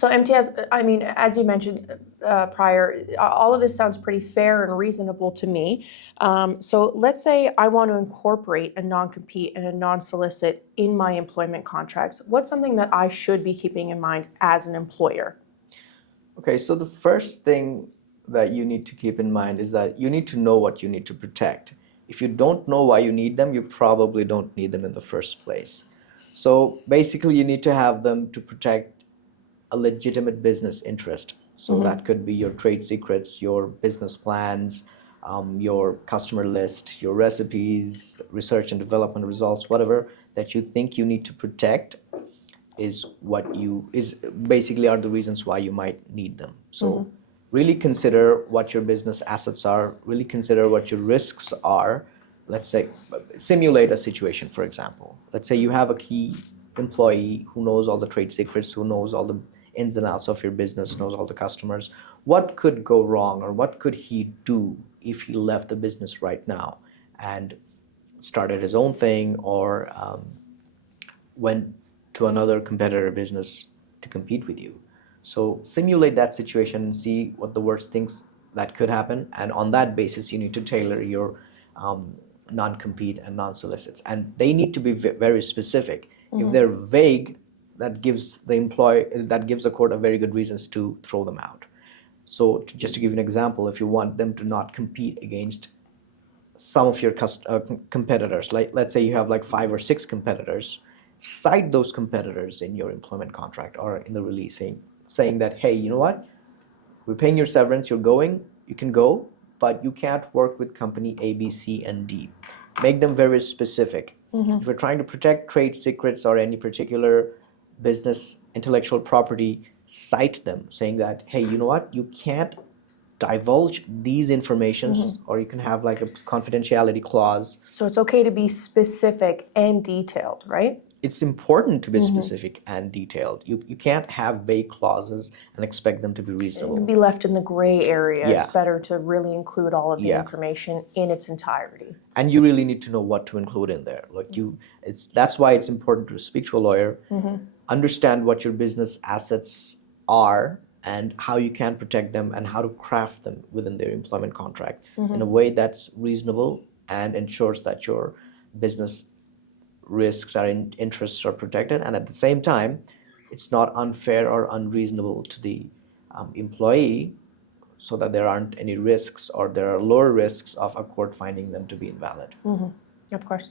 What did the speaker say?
So Imtiaz, I mean, as you mentioned prior, all of this sounds pretty fair and reasonable to me. So let's say I want to incorporate a non-compete and a non-solicit in my employment contracts. What's something that I should be keeping in mind as an employer? Okay, so the first thing that you need to keep in mind is that you need to know what you need to protect. If you don't know why you need them, you probably don't need them in the first place. So basically, you need to have them to protect a legitimate business interest. So that could be your trade secrets, your business plans, your customer list, your recipes, research and development results, whatever that you think you need to protect is what you is basically are the reasons why you might need them. So really consider what your business assets are, really consider what your risks are. Let's say simulate a situation, for example. Let's say you have a key employee who knows all the trade secrets, who knows all the ins and outs of your business, knows all the customers. What could go wrong, or what could he do if he left the business right now and started his own thing, or went to another competitor business to compete with you? So simulate that situation and see what the worst things that could happen. And on that basis, you need to tailor your non-compete and non-solicits. And they need to be very specific. If they're vague, that gives the court a very good reasons to throw them out. So just to give you an example, if you want them to not compete against some of your competitors, like let's say you have like 5 or 6 competitors, cite those competitors in your employment contract or in the release, saying that, hey, you know what, we're paying your severance, you can go, but you can't work with company A, B, C, and D. Make them very specific. If you're trying to protect trade secrets or any particular business intellectual property, cite them, saying that, hey, you know what, you can't divulge these informations, or you can have like a confidentiality clause. So it's okay to be specific and detailed, right? It's important to be specific and detailed. You can't have vague clauses and expect them to be It reasonable. can be left in the gray area. Yeah. It's better to really include all of the Yeah. information in its entirety. And you really need to know what to include in there. Like that's why it's important to speak to a lawyer, understand what your business assets are and how you can protect them and how to craft them within their employment contract in a way that's reasonable and ensures that your business risks or interests are protected, and at the same time it's not unfair or unreasonable to the employee, so that there aren't any risks or there are lower risks of a court finding them to be invalid. Of course.